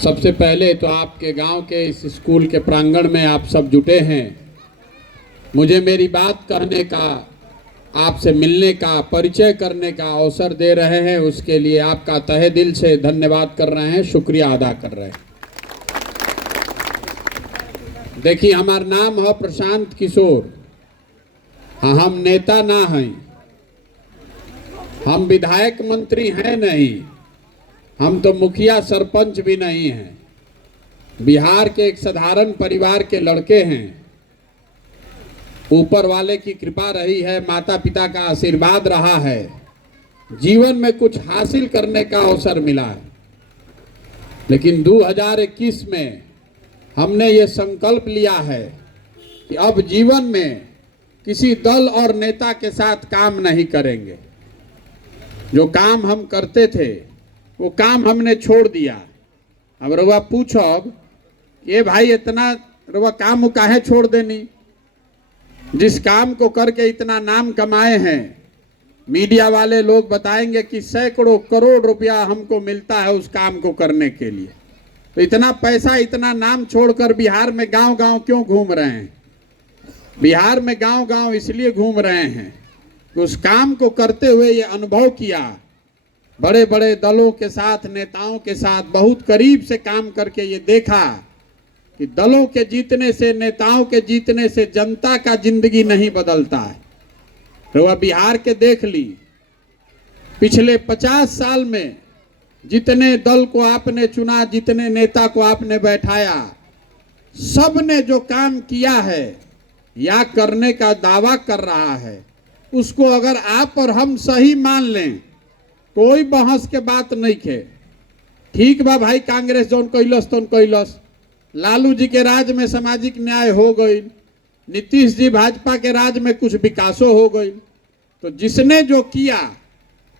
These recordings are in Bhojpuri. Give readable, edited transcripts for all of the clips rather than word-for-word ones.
सबसे पहले तो आपके गांव के इस स्कूल के प्रांगण में आप सब जुटे हैं। मुझे मेरी बात कहने का, आपसे मिलने का, परिचय करने का अवसर दे रहे हैं, उसके लिए आपका तहे दिल से धन्यवाद कर रहे हैं, शुक्रिया अदा कर रहे हैं। देखिए, हमारा नाम है प्रशांत किशोर। हाँ, हम नेता ना हैं, हम विधायक मंत्री हैं नहीं, हम तो मुखिया सरपंच भी नहीं हैं। बिहार के एक साधारण परिवार के लड़के हैं। ऊपर वाले की कृपा रही है, माता पिता का आशीर्वाद रहा है, जीवन में कुछ हासिल करने का अवसर मिला है। लेकिन 2021 में हमने ये संकल्प लिया है कि अब जीवन में किसी दल और नेता के साथ काम नहीं करेंगे। जो काम हम करते थे वो काम हमने छोड़ दिया। अब रउआ पूछब ये भाई इतना रउआ काम काहे छोड़ देनी? जिस काम को करके इतना नाम कमाए हैं, मीडिया वाले लोग बताएंगे कि सैकड़ों करोड़ रुपया हमको मिलता है उस काम को करने के लिए। तो इतना पैसा, इतना नाम छोड़कर बिहार में गांव गांव क्यों घूम रहे हैं? बिहार में गांव गांव इसलिए घूम रहे हैं कि उस काम को करते हुए ये अनुभव किया, बड़े बड़े दलों के साथ, नेताओं के साथ बहुत करीब से काम करके ये देखा कि दलों के जीतने से, नेताओं के जीतने से जनता का जिंदगी नहीं बदलता है। तो वह बिहार के देख ली, पिछले 50 साल में जितने दल को आपने चुना, जितने नेता को आपने बैठाया, सब ने जो काम किया है या करने का दावा कर रहा है, उसको अगर आप और हम सही मान लें, कोई बहस के बात नहीं खे। ठीक बा भाई, कांग्रेस जौन कैलस तौन कैलस, लालू जी के राज में सामाजिक न्याय हो गई, नीतीश जी भाजपा के राज में कुछ विकासो हो गई। तो जिसने जो किया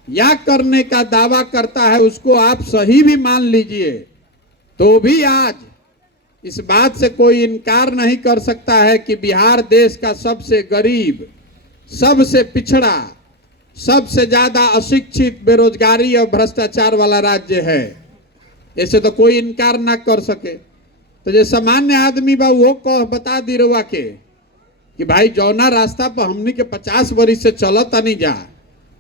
या करने का दावा करता है उसको आप सही भी मान लीजिए, तो भी आज इस बात से कोई इनकार नहीं कर सकता है कि बिहार देश का सबसे गरीब, सबसे पिछड़ा, सबसे ज्यादा अशिक्षित, बेरोजगारी और भ्रष्टाचार वाला राज्य है। ऐसे तो कोई इनकार ना कर सके। तो जो सामान्य आदमी बा वो कह बता दी रउआ के कि भाई जौना रास्ता पर हमनी के 50 वर्ष से चलत नहीं जा,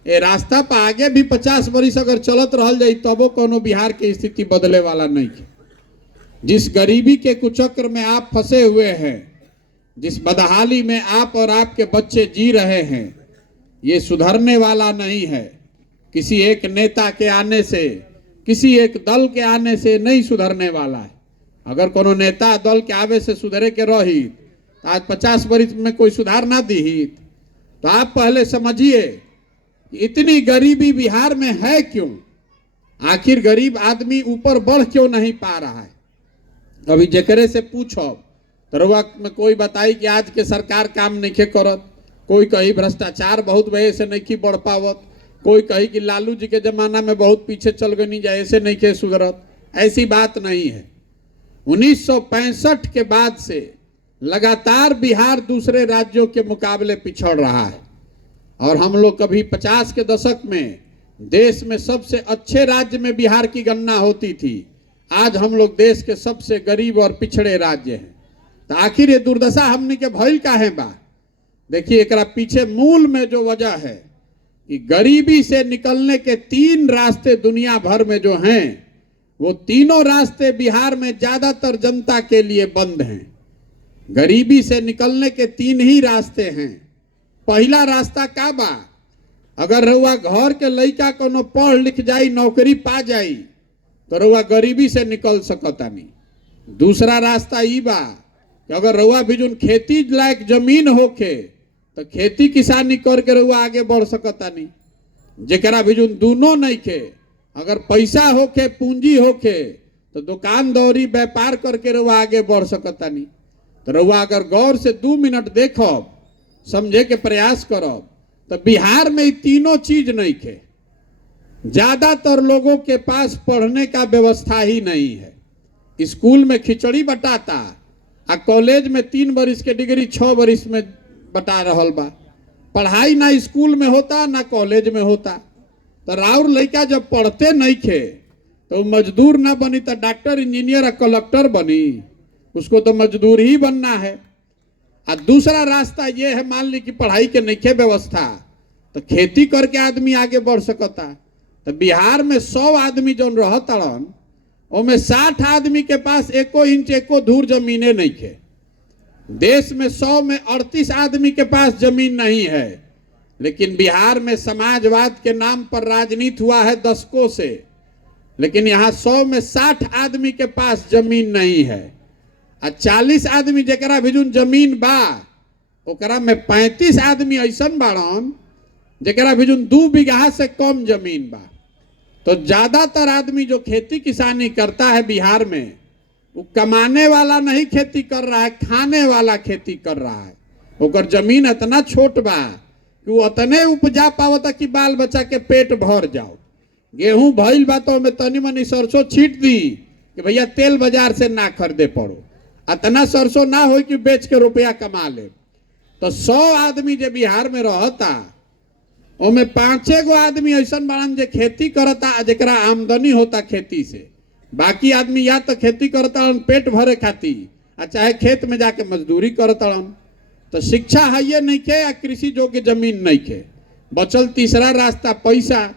ए रास्ता पर आगे भी 50 वर्ष अगर चलत रहल जाई तबो कोनो बिहार की स्थिति बदले वाला नहीं है। जिस गरीबी के कुचक्र में आप फंसे हुए हैं, जिस बदहाली में आप और आपके बच्चे जी रहे हैं, ये सुधरने वाला नहीं है। किसी एक नेता के आने से, किसी एक दल के आने से नहीं सुधरने वाला है। अगर कोनो नेता दल के आवे से सुधरे के रही तो आज 50 वर्ष में कोई सुधार ना दी। तो आप पहले समझिए इतनी गरीबी बिहार में है क्यों? आखिर गरीब आदमी ऊपर बढ़ क्यों नहीं पा रहा है? अभी जेकरे से पूछो तरुआ में कोई बताई कि आज के सरकार काम नहीं करत, कोई कही भ्रष्टाचार बहुत वजह से नहीं बढ़ पावत, कोई कही कि लालू जी के जमाना में बहुत पीछे चल गई, नहीं जाए ऐसे नहीं के सुधरत। ऐसी बात नहीं है। 1965 के बाद से लगातार बिहार दूसरे राज्यों के मुकाबले पिछड़ रहा है और हम लोग कभी 50 के दशक में देश में सबसे अच्छे राज्य में बिहार की गणना होती थी। आज हम लोग देश के सबसे गरीब और पिछड़े राज्य हैं। तो आखिर ये दुर्दशा हमने के भइल काहे बा? देखिए, एकरा पीछे मूल में जो वजह है कि गरीबी से निकलने के 3 रास्ते दुनिया भर में जो हैं, वो तीनों रास्ते बिहार में ज्यादातर जनता के लिए बंद हैं। गरीबी से निकलने के 3 ही रास्ते हैं। पहला रास्ता का बा? अगर रउआ घर के लइका कोनो पढ़ लिख जाई, नौकरी पा जाई, तो रउआ गरीबी से निकल सकतानी। दूसरा रास्ता ई बा कि अगर रउआ भी जोन खेती लायक जमीन होके तो खेती किसानी करके रउआ आगे बढ़ सकतानी। जेकरा भी जोन दोनों नहीं के, अगर पैसा होके, पूंजी होके, तो दुकान दौरी व्यापार करके रउआ आगे बढ़ सकतानी। तो रउआ अगर गौर से 2 मिनट देखब, समझे के प्रयास करब, तो बिहार में ये तीनों चीज नहीं के। ज्यादातर लोगों के पास पढ़ने का व्यवस्था ही नहीं है। स्कूल में खिचड़ी बटाता, आ कॉलेज में 3 वर्ष के डिग्री 6 वर्ष में बता रहल बा। पढ़ाई ना स्कूल में होता ना कॉलेज में होता। तो राउर लड़का जब पढ़ते नहीं खे तो मजदूर ना बनी तो डॉक्टर इंजीनियर और कलेक्टर बनी, उसको तो मजदूर ही बनना है। और दूसरा रास्ता ये है, मान ली कि पढ़ाई के नइखे व्यवस्था, तो खेती करके आदमी आगे बढ़ सकता। तो बिहार में 100 आदमी जो रहतड़न, उनमें 60 आदमी के पास 1 इंच 1 धूर जमीने नहीं है। देश में 100 में 38 आदमी के पास जमीन नहीं है, लेकिन बिहार में समाजवाद के नाम पर राजनीति हुआ है दशकों से। लेकिन यहाँ 100 में 60 आदमी के पास जमीन नहीं है, और 40 आदमी जरा भी जमीन बा, ओकरा में 35 आदमी ऐसा बाड़न जरा भी 2 बीघा से कम जमीन बा। तो ज्यादातर आदमी जो खेती किसानी करता है बिहार में, वो कमाने वाला नहीं खेती कर रहा है, खाने वाला खेती कर रहा है। ओकर जमीन इतना छोट बा कि वो उतने उपजा पावता कि बाल बच्चा के पेट भर जाओ। गेहूं भइल बा तो में तनी मनी सरसों छीट दी कि भैया तेल बाजार से ना खरीदे पड़ो, इतना सरसों ना हो कि बेच के रुपया कमा ले। तो 100 आदमी जो बिहार में रहता, ओमे 5 गो आदमी ऐसा बाड़न जे खेती करता, जरा आमदनी होता खेती से। बाकी आदमी या तो खेती करता पेट भरे खाती, चाहे खेत में जाके मजदूरी करता। तो शिक्षा है ये नहीं खे, या कृषि योग्य जमीन नहीं खे। बचल तीसरा रास्ता पैसा।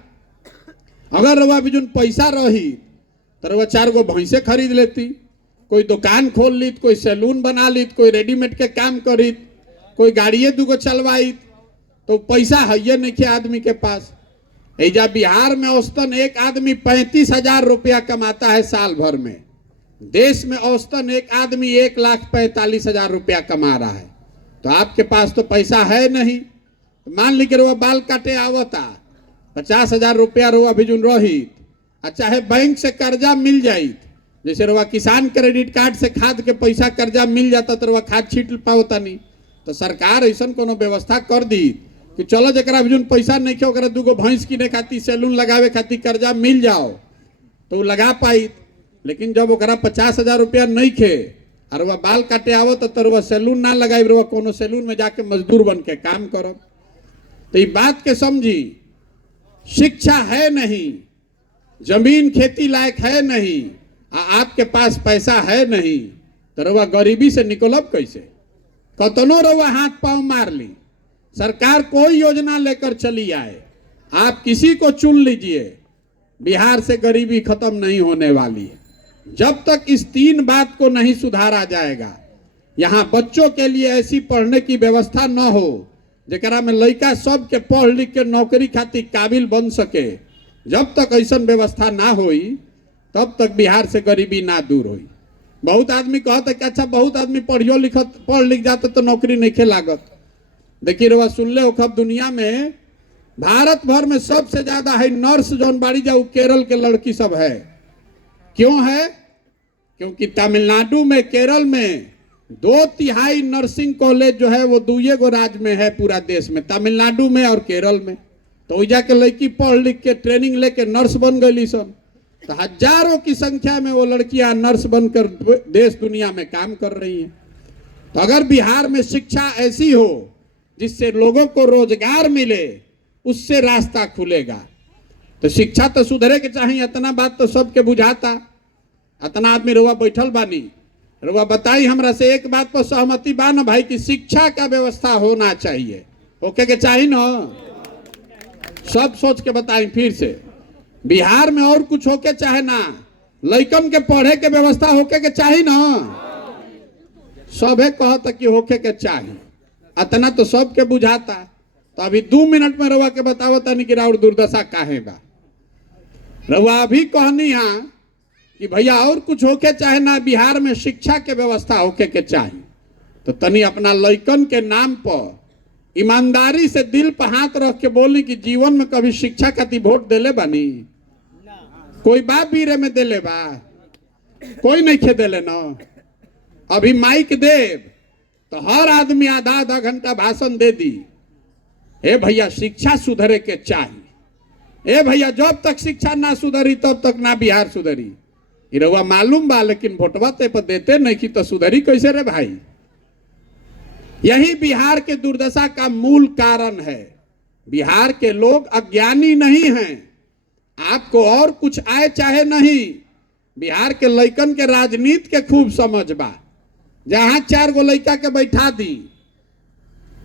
अगर रवा भी पैसा रही तो रवा 4 गो भैंसे खरीद लेती, कोई दुकान खोल लीत, कोई सैलून बना लीत, कोई रेडीमेड के काम करीत, कोई गाड़िए 2 गो चलवाई। तो पैसा है ये नहीं खे आदमी के पास। एजा बिहार में औसतन एक आदमी 35,000 रुपया कमाता है साल भर में। देश में औसतन एक आदमी 1,45,000 रुपया कमा रहा है। तो आपके पास तो पैसा है नहीं। मान ली कि रुआ बाल काटे आवता, 50,000 रुपया रुआ भी रही, चाहे बैंक से कर्जा मिल जाइत, जैसे रुआ किसान क्रेडिट कार्ड से खाद के पैसा कर्जा मिल जाता तो रुआ खाद छीट पावता नहीं। तो सरकार ऐसा कोनो व्यवस्था कर दी कि चलो जरा भी पैसा नहीं खे, 2 गो भैंस किने खाती, सैलून लगावे खाती कर्जा मिल जाओ तो वो लगा पाई। लेकिन जब ओकरा 50,000 रुपया नहीं खे और वह बाल काटे आवो तो वह सैलून ना लगाई, वह कोनो सैलून में जाके मजदूर बन के काम करो। तो ये बात के समझी, शिक्षा है नहीं, जमीन खेती लायक है नहीं, आपके पास पैसा है नहीं, तो रवा गरीबी से निकलब कैसे? कतनो रवा हाथ पांव मार ली, सरकार कोई योजना लेकर चली आए, आप किसी को चुन लीजिए, बिहार से गरीबी खत्म नहीं होने वाली है। जब तक इस 3 बात को नहीं सुधारा जाएगा, यहाँ बच्चों के लिए ऐसी पढ़ने की व्यवस्था न हो जरा में लड़का सब के पढ़ लिख के नौकरी खातिर काबिल बन सके, जब तक ऐसा व्यवस्था ना होई तब तक बिहार से गरीबी ना दूर होई। बहुत आदमी कहता कि अच्छा बहुत आदमी पढ़ लिख जाते तो नौकरी नहीं खे लागत। देखिए रवा सुन ले, खब दुनिया में भारत भर में सबसे ज्यादा है नर्स जौन बाड़ी जाऊ केरल के लड़की सब है। क्यों है? क्योंकि तमिलनाडु में, केरल में 2/3 नर्सिंग कॉलेज जो है वो 2 गो राज्य में है पूरा देश में, तमिलनाडु में और केरल में। तो वही जाके लड़की पढ़ लिख के ट्रेनिंग लेके नर्स बन गई सब। तो हजारों की संख्या में वो लड़कियां नर्स बनकर देश दुनिया में काम कर रही हैं। तो अगर बिहार में शिक्षा ऐसी हो जिससे लोगों को रोजगार मिले, उससे रास्ता खुलेगा। तो शिक्षा तो सुधरे के चाहिए, इतना बात तो सबके बुझाता। इतना आदमी रुआ बैठल बानी, रुआ बताई हमरा से एक बात पर सहमति बा ना भाई कि शिक्षा का व्यवस्था होना चाहिए, ओके के चाहिए ना? सब सोच के बताई फिर से, बिहार में और कुछ होके चाहे ना, लइकन के पढ़े के व्यवस्था होके के चाहिए ना? सबे कहता कि होके के चाहिए, इतना तो सबके बुझाता। तो अभी 2 मिनट में रवा के बतावता नहीं कि राउर दुर्दशा काहे बा। रवा अभी कहनी है कि भैया और कुछ होके चाहे ना, बिहार में शिक्षा के व्यवस्था होके के चाहिए। तो तनी अपना लइकन के नाम पर ईमानदारी से दिल पर हाथ रख के बोली कि जीवन में कभी शिक्षा खातिर वोट देले बानी? कोई बा बीरे में देले बा? कोई नहीं खे देले ना। अभी माइक देव तो हर आदमी आधा घंटा भाषण दे दी, ए भैया शिक्षा सुधरे के चाहिए, ए भैया जब तक शिक्षा ना सुधरी तब तक ना बिहार सुधरी। रउआ मालूम बा, लेकिन वोटवा ते पर देते नहीं कि तो सुधरी कैसे रे भाई? यही बिहार के दुर्दशा का मूल कारण है। बिहार के लोग अज्ञानी नहीं हैं, आपको और कुछ आए चाहे नहीं, बिहार के लइकन के राजनीति के खूब समझ बा। जहां 4 गो लइका के बैठा दी,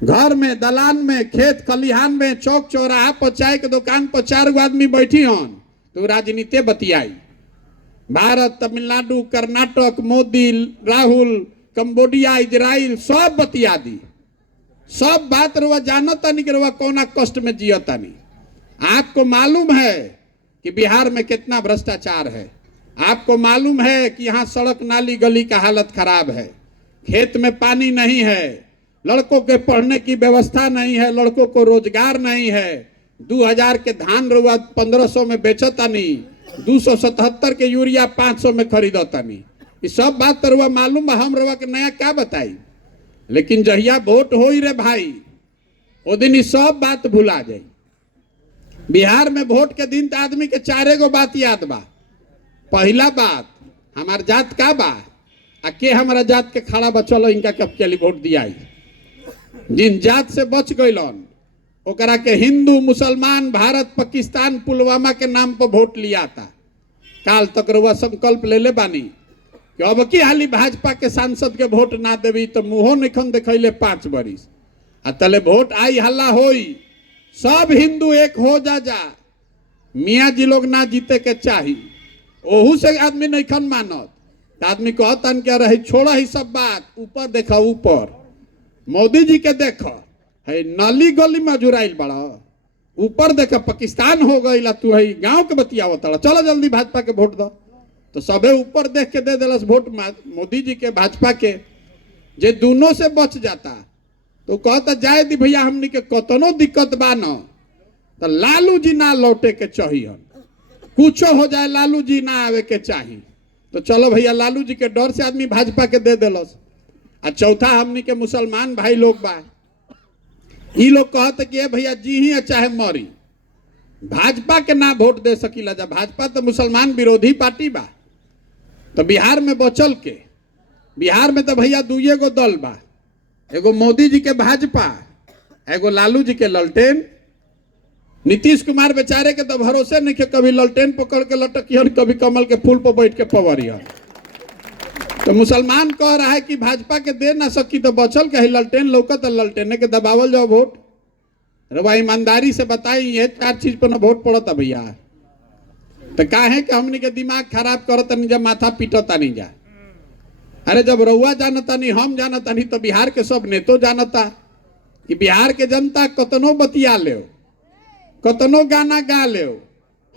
घर में, दलान में, खेत खलिहान में, चौक चौराहा पर, चाय के दुकान पर 4 गो आदमी बैठी हन, तो राजनीति बतियाई। भारत, तमिलनाडु, कर्नाटक, मोदी, राहुल, कंबोडिया, इजराइल सब बतिया दी। सब बात रुआ जानता नहीं कि रुआ कौना कष्ट में जियता नहीं। आपको मालूम है कि बिहार में कितना भ्रष्टाचार है, आपको मालूम है कि यहाँ सड़क नाली गली का हालत खराब है, खेत में पानी नहीं है, लड़कों के पढ़ने की व्यवस्था नहीं है, लड़कों को रोजगार नहीं है। 2000 के धान रुआ 1500 में बेचता नहीं, 277 के यूरिया 500 में खरीदता नहीं। ये सब बात तो रुआ मालूम है, हम रुआ के नया क्या बताई। लेकिन जहिया वोट हो ही रे भाई, वो दिन ये सब बात भुला जाई। बिहार में वोट के दिन तो आदमी के 4 गो बात याद बा। पहला बात, हमार जात का बा, आ के हमारा जात के खड़ा बा, चलो इनका कब के लिए वोट दिया। जिन जात से बच गईलन ओकरा के हिंदू, मुसलमान, भारत, पाकिस्तान, पुलवामा के नाम पर वोट लिया था। काल तक रुआ संकल्प ले ले बानी कि अब की हाली भाजपा के सांसद के वोट ना देवी तो मुंहो निखन देखैले 5 बरिस। आ तले वोट आई हल्ला होई, सब हिंदू एक हो जा मियाँ जी लोग ना जीते के चाही, ओहू से आदमी नहीं मानत। आदमी कहतन क्या रही, छोड़ा ही सब बात, ऊपर देखा, ऊपर मोदी जी के देखा है, नाली गली में जुराइल बड़ा, ऊपर देखा पाकिस्तान हो गई, तू है गांव के बतियावत, चलो जल्दी भाजपा के वोट दो। तो सबे ऊपर देख के दे दिलस वोट मोदी जी के, भाजपा के। जे दोनों से बच जाता तो कहता जाए दी भैया, हमनी के कतनो दिक्कत बा न, तो लालू जी ना लौटे के चाहिए, कुछो हो जाए लालू जी ना आवे के चाहिए। तो चलो भैया, लालू जी के डर से आदमी भाजपा के दे दिलस। आ चौथा, हमनी के मुसलमान भाई लोग बा, ई लोग कहते कि भैया जी ही चाहे मरी, भाजपा के ना वोट दे सकीला जा, भाजपा तो मुसलमान विरोधी पार्टी बा। तो बिहार में बचल के, बिहार में तो भैया 2 गो दल बा, एगो मोदी जी के भाजपा, एगो लालू जी के ललटेन। नीतीश कुमार बेचारे के तो भरोसे नहीं के, कभी ललटेन पकड़ के लटकियन, कभी कमल के फूल पर बैठ के पवरियन। तो मुसलमान कह रहा है कि भाजपा के दे ना सकी तो बचल के ललटेन लौकत, ललटेने के दबावल जाओ वोट। रवा ईमानदारी से बताई, ये 4 चीज पर ना वोट पड़ता भैया। तो काहे कि हमनी के दिमाग खराब करता नहीं जा, माथा पीटता नहीं जा। अरे जब रउआ जानता नहीं, हम जानता नहीं, तो बिहार के सब नेतो जानता कि बिहार के जनता कतनो बतिया ले, कतनो गाना गा ले,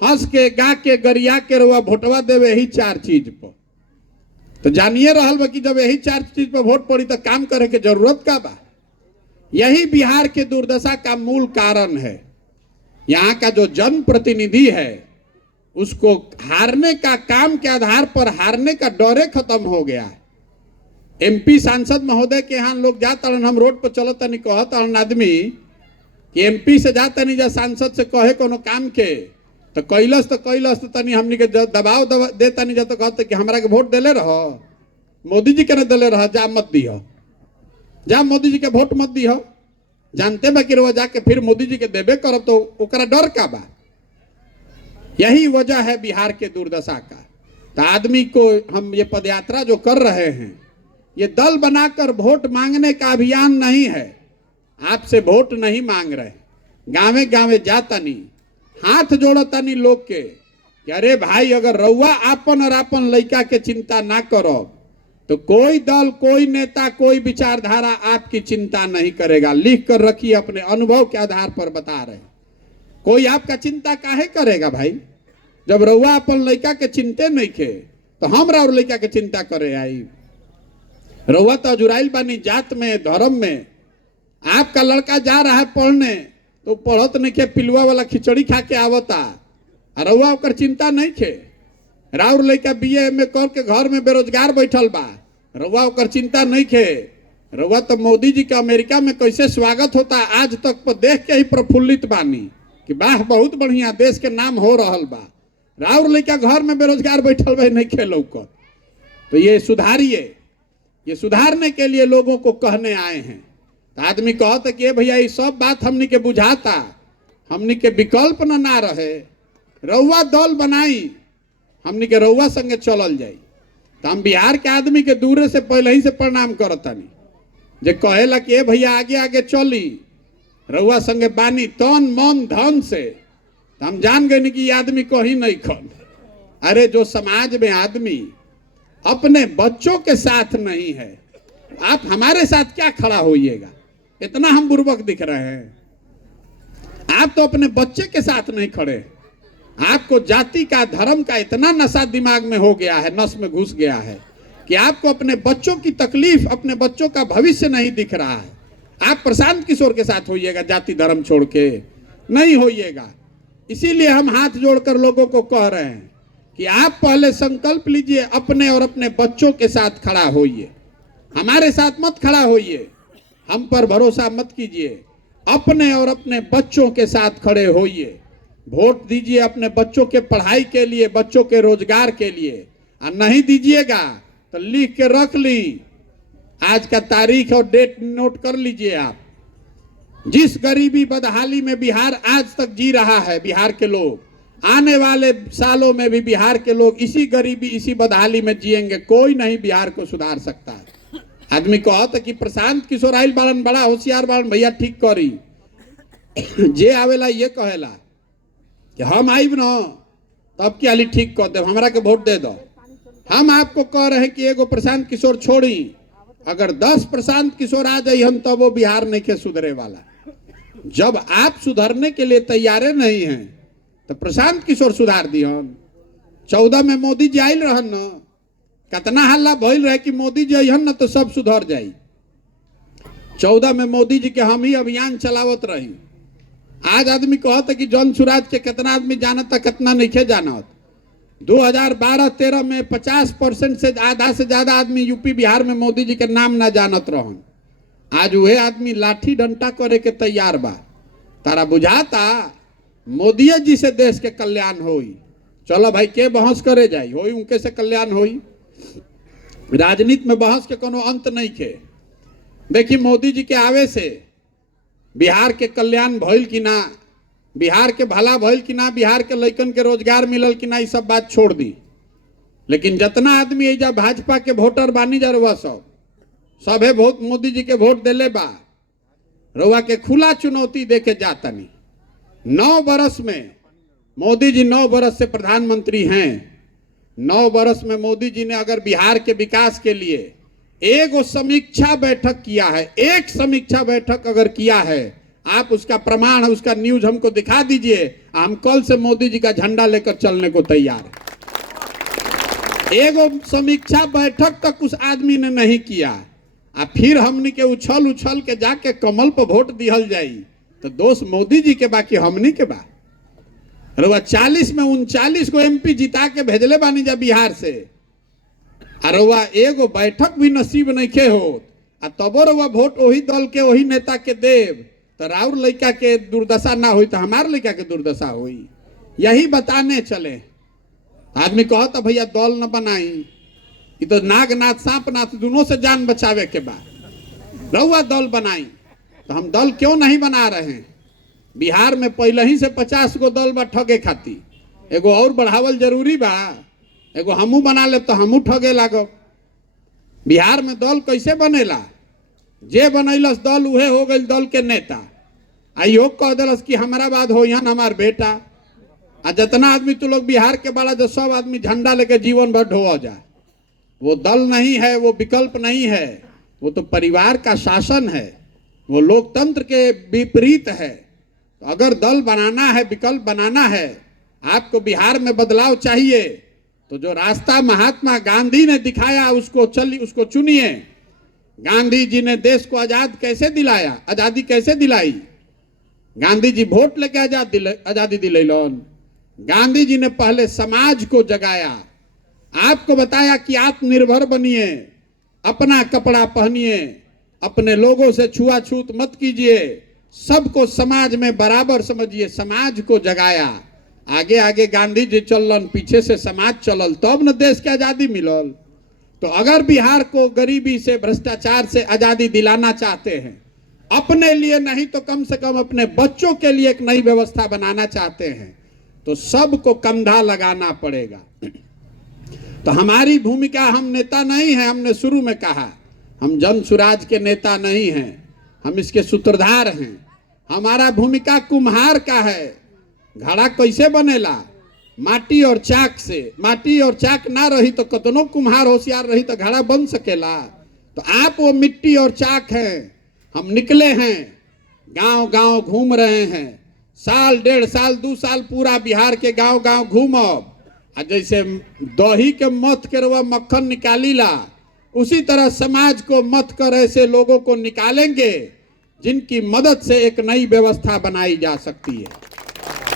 हंस के गा के गरिया के रउआ वोटवा देवे यही 4 चीज पर। तो जानिए रहल बा कि जब यही 4 चीज पर वोट पड़ी तो काम करे के जरूरत का बा। यही बिहार के दुर्दशा का मूल कारण है। यहाँ का जो जनप्रतिनिधि है उसको हारने का, काम के आधार पर हारने का डरे खत्म हो गया है। एमपी सांसद महोदय के यहाँ लोग जाता, हम रोड पर चलता नहीं, कहता आदमी कि एमपी से जाता नहीं जा, सांसद से कहे कोनो काम के तो कैलस तो तनी हमनी के दबाव देता नहीं जा, तो कहते कि हमरा के वोट देले रहो, मोदी जी के न देले रहो, जा मत दियो, जा मोदी जी के वोट मत दियो। जानते बा कि रहो जाके फिर मोदी जी के देबे करब, तो ओकरा डर का बा। यही वजह है बिहार के दुर्दशा का। तो आदमी को हम ये पदयात्रा जो कर रहे हैं, ये दल बनाकर वोट मांगने का अभियान नहीं है। आपसे वोट नहीं मांग रहे, गांवे गांवे जाता नहीं, हाथ जोड़ता नहीं लोग के कि अरे भाई, अगर रउआ आपन और आपन लइका के चिंता ना करो तो कोई दल, कोई नेता, कोई विचारधारा आपकी चिंता नहीं करेगा। लिख कर रखिए, अपने अनुभव के आधार पर बता रहे। कोई आपका चिंता काहे करेगा भाई? जब रउआ अपन लइका के चिंते नहीं खे तो हमरा और लइका के चिंता करे आई। रउआ तो जुराइल बानी जात में, धर्म में। आपका लड़का जा रहा है पढ़ने तो पढ़त नहीं खे, पिलुआ वाला खिचड़ी खा के आवता, रउआ ओकर चिंता नहीं खे। राउर लइका BA में करके घर में बेरोजगार बैठल बा, रउआ ओकर चिंता नहीं खे। रउआ तो मोदी जी के अमेरिका में कैसे स्वागत होता आज तक पर देख के ही प्रफुल्लित बानी कि वाह, बहुत बढ़िया, देश के नाम हो रहल बा। राउर लइका घर में बेरोजगार बैठल बा, नहीं खे लौकत। तो ये सुधारिए, ये सुधारने के लिए लोगों को कहने आए हैं। तो आदमी कहते कि भैया ये सब बात हमनी के बुझाता, हमनी के विकल्प न ना रहे, रउआ दल बनाई, हमनी के रउआ संगे चलल जाई। तो हम बिहार के आदमी के दूरे से पहले ही से प्रणाम करतानी, जे कहेला कि ए भैया आगे आगे चली, रउआ संगे बानी तन मन धन से। तो हम जान गए कि ये आदमी कहीं नहीं खन। अरे जो समाज में आदमी अपने बच्चों के साथ नहीं है, आप हमारे साथ क्या खड़ा होइएगा? इतना हम बुर्बक दिख रहे हैं? आप तो अपने बच्चे के साथ नहीं खड़े। आपको जाति का, धर्म का इतना नशा दिमाग में हो गया है, नस में घुस गया है कि आपको अपने बच्चों की तकलीफ, अपने बच्चों का भविष्य नहीं दिख रहा है। आप प्रशांत किशोर के साथ होइएगा, जाति धर्म छोड़ के नहीं होइएगा। इसीलिए हम हाथ जोड़कर लोगों को कह रहे हैं कि आप पहले संकल्प लीजिए, अपने और अपने बच्चों के साथ खड़ा होइए। हमारे साथ मत खड़ा होइए, हम पर भरोसा मत कीजिए, अपने और अपने बच्चों के साथ खड़े होइए। वोट दीजिए अपने बच्चों के पढ़ाई के लिए, बच्चों के रोजगार के लिए। और नहीं दीजिएगा तो लिख के रख ली, आज का तारीख और डेट नोट कर लीजिए आप। जिस गरीबी बदहाली में बिहार आज तक जी रहा है, बिहार के लोग आने वाले सालों में भी बिहार के लोग इसी गरीबी, इसी बदहाली में जिएंगे। कोई नहीं बिहार को सुधार सकता है। आदमी कहता कि प्रशांत किशोर आइल बाड़न, बड़ा होशियार बाड़न, भैया ठीक करी। जे आवेला ये कहेला कि हम आइब न तब की हाली ठीक कर दे, हमरा के वोट दे दो। हम आपको कह रहे हैं कि एगो प्रशांत किशोर छोड़ी, अगर 10 प्रशांत किशोर आ जाइए हम, तब वो बिहार नहीं के सुधरे वाला। जब आप सुधरने के लिए तैयारे नहीं हैं तो प्रशांत किशोर सुधार दिहन। 14 में मोदी जी आयल रहन न, कितना हल्ला भइल रहे कि मोदी जी अहन न तो सब सुधर जाई। 14 में मोदी जी के हम ही अभियान चलावत रही। आज आदमी कहता कि जन सुराज के कितना आदमी जानता, कितना नहीं जानत। 2012-13 में 50% से आधा से ज्यादा आदमी यूपी बिहार में मोदी जी के नाम ना जानत रहन। आज वह आदमी लाठी डंटा करे के तैयार बा। तारा बुझाता मोदी जी से देश के कल्याण होई। चलो भाई, के बहस करे जाई, होई उनके से कल्याण होई। राजनीति में बहस के कोनो अंत नहीं खे। देखिए मोदी जी के आवे से बिहार के कल्याण भइल कि ना, बिहार के भला भइल कि ना, बिहार के लइकन के रोजगार मिलल कि ना, ये सब बात छोड़ दी। लेकिन जितना आदमी एजा भाजपा के वोटर बानी जा, रउआ सभे वोट मोदी जी के वोट देले बा। रउआ के खुला चुनौती देके जातनी। 9 बरस में मोदी जी 9 बरस से प्रधानमंत्री हैं। 9 बरस में मोदी जी ने अगर बिहार के विकास के लिए एक समीक्षा बैठक किया है, एक समीक्षा बैठक अगर किया है, आप उसका प्रमाण, उसका न्यूज हमको दिखा दीजिए। हम कल से मोदी जी का झंडा लेकर चलने को तैयार है। एक समीक्षा बैठक तक उस आदमी ने नहीं किया, और फिर हमनी के उछल उछल के जाके कमल पर वोट दिहल जाई तो दोस्त मोदी जी के बाकी हमनी के बा। रउआ 40 में 39 को MP जिता के भेजले बानी जा बिहार से, और रउआ एगो बैठक भी नसीब नहीं खे हो, तबो रउआ वोट वही दल के, वही नेता के देव, तो राउर लड़का के दुर्दशा ना हुई तो हमार लड़का के दुर्दशा हुई। यही बताने चले। आदमी कहता भैया दल न बनाई, ये तो नागनाथ सांपनाथ दोनों से जान बचावे के बाद रउआ दल बनाई। तो हम दल क्यों नहीं बना रहे हैं? बिहार में पहले ही से 50 गो दल बा ठगे खाती। एगो और बढ़ावल जरूरी बा, एगो हमू बना ले तो हमू ठगे लागो। बिहार में दल कैसे बनेला? जे बनैलस दल उहे हो गई दल के नेता। आइयो कह दिलस कि हमारा बाद हो यहाँ हमार बेटा। आ जितना आदमी तू लोग बिहार के बड़ा जो सब आदमी झंडा लेके जीवन भर ढोआ जा, वो दल नहीं है, वो विकल्प नहीं है, वो तो परिवार का शासन है, वो लोकतंत्र के विपरीत है। तो अगर दल बनाना है, विकल्प बनाना है, आपको बिहार में बदलाव चाहिए, तो जो रास्ता महात्मा गांधी ने दिखाया उसको चुनिए। गांधी जी ने देश को आजादी कैसे दिलाई? गांधी जी वोट लेके आजादी दिलैलन। गांधी जी ने पहले समाज को जगाया, आपको बताया कि आत्मनिर्भर बनिए, अपना कपड़ा पहनिए, अपने लोगों से छुआछूत मत कीजिए, सबको समाज में बराबर समझिए। समाज को जगाया। आगे आगे गांधी जी चलन, पीछे से समाज चलल, तब न देश के आजादी मिलल। तो अगर बिहार को गरीबी से, भ्रष्टाचार से आजादी दिलाना चाहते हैं, अपने लिए नहीं तो कम से कम अपने बच्चों के लिए एक नई व्यवस्था बनाना चाहते हैं, तो सबको कंधा लगाना पड़ेगा। तो हमारी भूमिका, हम नेता नहीं हैं, हमने शुरू में कहा हम जन सुराज के नेता नहीं हैं, हम इसके सूत्रधार हैं। हमारा भूमिका कुम्हार का है। घड़ा कैसे बनेला? माटी और चाक से। माटी और चाक ना रही तो कतनो कुम्हार होशियार रही तो घड़ा बन सकेला। तो आप वो मिट्टी और चाक हैं। हम निकले हैं, गांव गांव घूम रहे हैं, साल 1.5 साल 2 साल पूरा बिहार के गांव गांव घूमब। जैसे दही के मथ के रवा मक्खन निकाली ला, उसी तरह समाज को मथ कर ऐसे लोगों को निकालेंगे जिनकी मदद से एक नई व्यवस्था बनाई जा सकती है।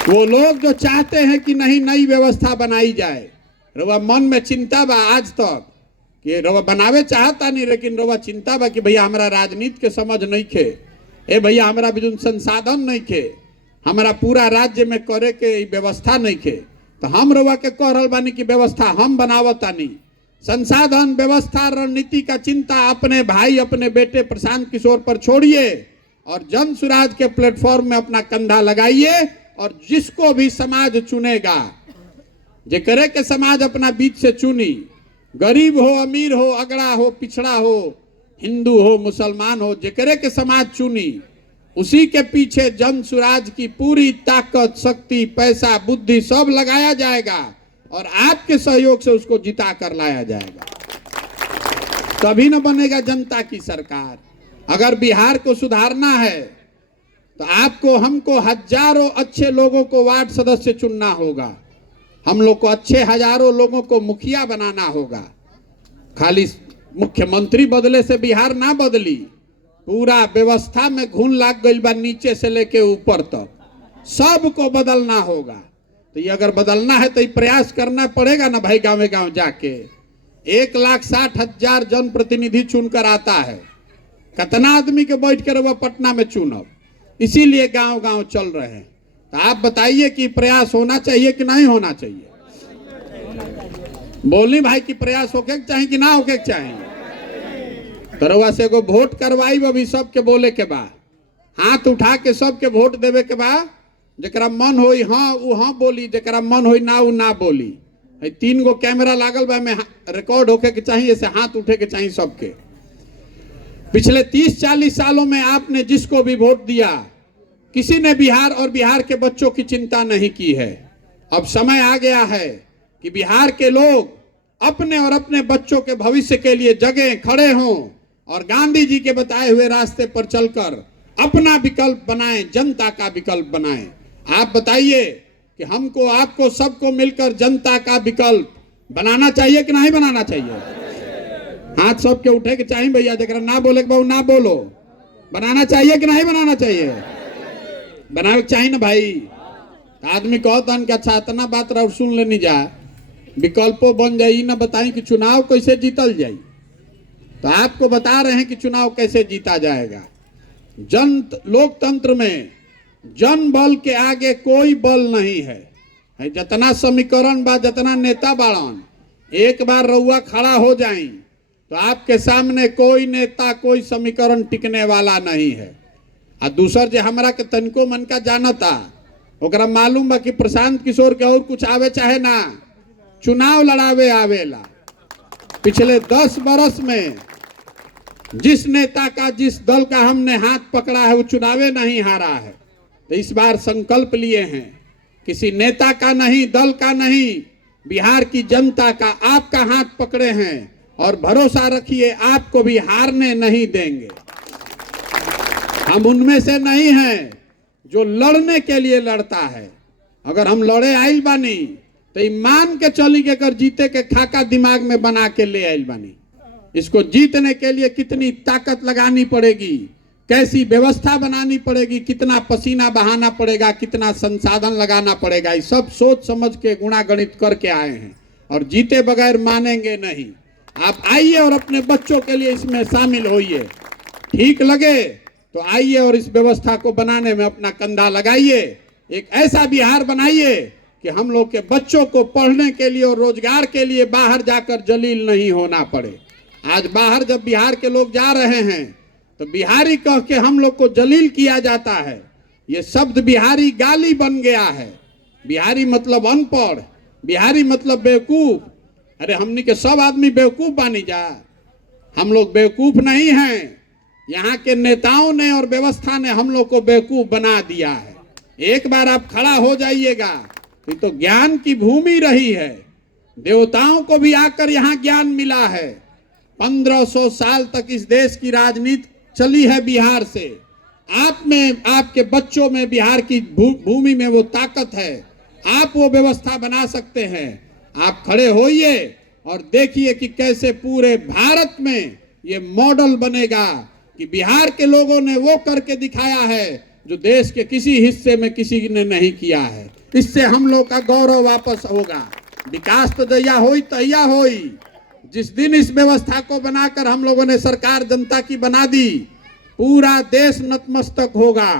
वो लोग जो चाहते हैं कि नहीं नई व्यवस्था बनाई जाए, रवा मन में चिंता बा आज तक कि रवा बनावे चाहता नहीं, लेकिन रवा चिंता बा कि भैया हमारा राजनीति के समझ नहीं खे, ए भैया हमारा भी संसाधन नहीं खे, हमारा पूरा राज्य में करे के व्यवस्था नहीं खे। तो हम रवा के कह रहल बानी कि व्यवस्था हम बनावतानी। संसाधन, व्यवस्था, रणनीति का चिंता अपने भाई, अपने बेटे प्रशांत किशोर पर छोड़िए और जन सुराज के प्लेटफॉर्म में अपना कंधा लगाइए। और जिसको भी समाज चुनेगा, जे करे के समाज अपना बीच से चुनी, गरीब हो, अमीर हो, अगड़ा हो, पिछड़ा हो, हिंदू हो, मुसलमान हो, जे करे के समाज चुनी, उसी के पीछे जन सुराज की पूरी ताकत, शक्ति, पैसा, बुद्धि सब लगाया जाएगा और आपके सहयोग से उसको जिता कर लाया जाएगा। तभी न बनेगा जनता की सरकार। अगर बिहार को सुधारना है तो आपको, हमको हजारों अच्छे लोगों को वार्ड सदस्य चुनना होगा। हम लोग को अच्छे हजारों लोगों को मुखिया बनाना होगा। खाली मुख्यमंत्री बदले से बिहार ना बदली, पूरा व्यवस्था में घुन लाग गई बा, नीचे से लेके ऊपर तक सबको बदलना होगा। तो ये अगर बदलना है तो ये प्रयास करना पड़ेगा ना भाई। गाँव गाँव जाके 1,60,000 जनप्रतिनिधि चुनकर आता है, कितना आदमी के बैठ कर वह पटना में चुनब, इसीलिए गांव गांव चल रहे हैं। तो आप बताइए कि प्रयास होना चाहिए कि नहीं होना चाहिए? बोली भाई कि प्रयास होके चाहिए कि ना होके चाहिए? तरवा से को वोट करवाई अभी सबके बोले के बा, हाथ उठा के सबके वोट देवे के बा। जरा मन होई हाँ वो हाँ बोली, जरा मन होई ना वो ना बोली। 3 गो कैमरा लागल बा, में रिकॉर्ड होके के चाहिए, से हाथ उठे के चाहिए सबके। पिछले 30-40 सालों में आपने जिसको भी वोट दिया, किसी ने बिहार और बिहार के बच्चों की चिंता नहीं की है। अब समय आ गया है कि बिहार के लोग अपने और अपने बच्चों के भविष्य के लिए जगें, खड़े हों और गांधी जी के बताए हुए रास्ते पर चलकर अपना विकल्प बनाएं, जनता का विकल्प बनाएं। आप बताइए कि हमको, आपको, सबको मिलकर जनता का विकल्प बनाना चाहिए कि नहीं बनाना चाहिए? हाथ सबके उठे के चाहिए भैया। जरा ना बोले के ना बोलो। बनाना चाहिए कि नहीं बनाना चाहिए? बनावे के चाहिए ना भाई। आदमी कहता कि अच्छा इतना बात रहा सुन लेनी जा, विकल्पों बन जाए ना बताई कि चुनाव कैसे जीतल जाए। तो आपको बता रहे हैं कि चुनाव कैसे जीता जाएगा। लोकतंत्र में जन बल के आगे कोई बल नहीं है। जितना समीकरण बा, जितना नेता बाड़न, एक बार रउआ खड़ा हो जाए तो आपके सामने कोई नेता, कोई समीकरण टिकने वाला नहीं है। और दूसर जे हमरा के तनको मन का जानता, ओकरा मालूम बा कि प्रशांत किशोर के और कुछ आवे चाहे ना, चुनाव लड़ावे आवेला। पिछले 10 बरस में जिस नेता का, जिस दल का हमने हाथ पकड़ा है, वो चुनावे नहीं हारा है। तो इस बार संकल्प लिए हैं, किसी नेता का नहीं, दल का नहीं, बिहार की जनता का, आपका हाथ पकड़े हैं और भरोसा रखिए आपको भी हारने नहीं देंगे। हम उनमें से नहीं हैं जो लड़ने के लिए लड़ता है। अगर हम लड़े आइल बानी तो ईमान के चली के कर जीते के खाका दिमाग में बना के ले आइल बानी। इसको जीतने के लिए कितनी ताकत लगानी पड़ेगी, कैसी व्यवस्था बनानी पड़ेगी, कितना पसीना बहाना पड़ेगा, कितना संसाधन लगाना पड़ेगा, ये सब सोच समझ के गुणागणित करके आए हैं और जीते बगैर मानेंगे नहीं। आप आइए और अपने बच्चों के लिए इसमें शामिल होइए। ठीक लगे तो आइए और इस व्यवस्था को बनाने में अपना कंधा लगाइए। एक ऐसा बिहार बनाइए कि हम लोग के बच्चों को पढ़ने के लिए और रोजगार के लिए बाहर जाकर जलील नहीं होना पड़े। आज बाहर जब बिहार के लोग जा रहे हैं तो बिहारी कह के हम लोग को जलील किया जाता है। ये शब्द बिहारी गाली बन गया है। बिहारी मतलब अनपढ़, बिहारी मतलब बेवकूफ। अरे हमनी के सब आदमी बेवकूफ बानी जा? हम लोग बेवकूफ नहीं हैं। यहाँ के नेताओं ने और व्यवस्था ने हम लोग को बेवकूफ बना दिया है। एक बार आप खड़ा हो जाइएगा, ये तो ज्ञान की भूमि रही है। देवताओं को भी आकर यहाँ ज्ञान मिला है। 1500 साल तक इस देश की राजनीति चली है बिहार से। आप में, आपके बच्चों में बिहार की भूमि में वो ताकत है। आप वो व्यवस्था बना सकते हैं। आप खड़े होइए और देखिए कि कैसे पूरे भारत में ये मॉडल बनेगा कि बिहार के लोगों ने वो करके दिखाया है जो देश के किसी हिस्से में किसी ने नहीं किया है। इससे हम लोग का गौरव वापस होगा। विकास तो जया होई तैया होई। जिस दिन इस व्यवस्था को बनाकर हम लोगों ने सरकार जनता की बना दी, पूरा देश नतमस्तक होगा,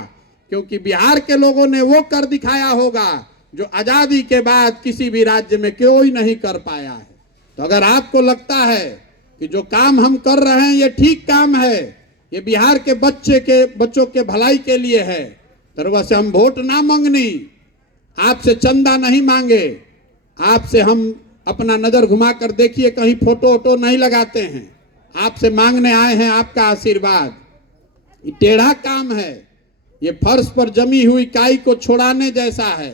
क्योंकि बिहार के लोगों ने वो कर दिखाया होगा जो आजादी के बाद किसी भी राज्य में कोई नहीं कर पाया है। तो अगर आपको लगता है कि जो काम हम कर रहे हैं ये ठीक काम है, ये बिहार के बच्चों के भलाई के लिए है, तो से हम वोट ना मांगनी, आपसे चंदा नहीं मांगे, आपसे हम अपना नजर घुमाकर देखिए कहीं फोटो वोटो नहीं लगाते हैं। आपसे मांगने आए हैं आपका आशीर्वाद। ये टेढ़ा काम है, ये फर्श पर जमी हुई काई को छोड़ाने जैसा है।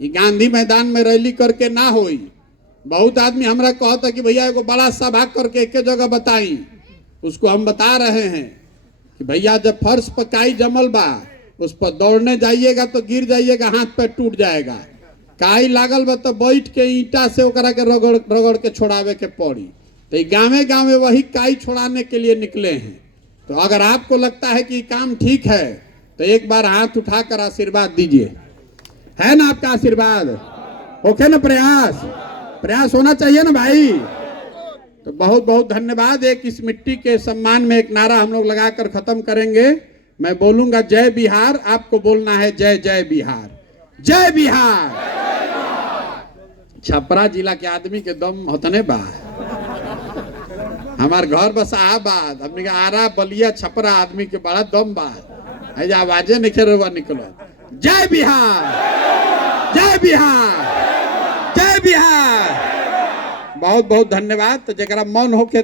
ये गांधी मैदान में रैली करके ना होई। बहुत आदमी हमरा कहता कि भैया एगो बड़ा सभा करके एक जगह बताई। उसको हम बता रहे हैं कि भैया जब फर्श पर काई जमल बा, उस पर दौड़ने जाइएगा तो गिर जाइएगा, हाथ पैर टूट जाएगा। काई लागल बा तो बैठ के ईंटा से ओकरा के रगड़ रगड़ के छोड़ावे के पड़ी। तो गाँवे गाँवे वही काई छोड़ाने के लिए निकले हैं। तो अगर आपको लगता है कि काम ठीक है तो एक बार हाथ उठाकर आशीर्वाद दीजिए। है ना आपका आशीर्वाद? ओके ना? प्रयास होना चाहिए ना भाई। तो बहुत बहुत धन्यवाद। एक इस मिट्टी के सम्मान में एक नारा हम लोग लगाकर खत्म करेंगे। मैं बोलूंगा जय बिहार, आपको बोलना है जय जय बिहार। जय बिहार। छपरा जिला के आदमी के दम होतने बा। हमार घर बस आबाद, हमने के आरा बलिया छपरा आदमी के बड़ा दम बा। आवाजे नहीं खेरवा निकलो। जय बिहार, जय बिहार, जय बिहार। बहुत बहुत धन्यवाद। तो जरा मन होके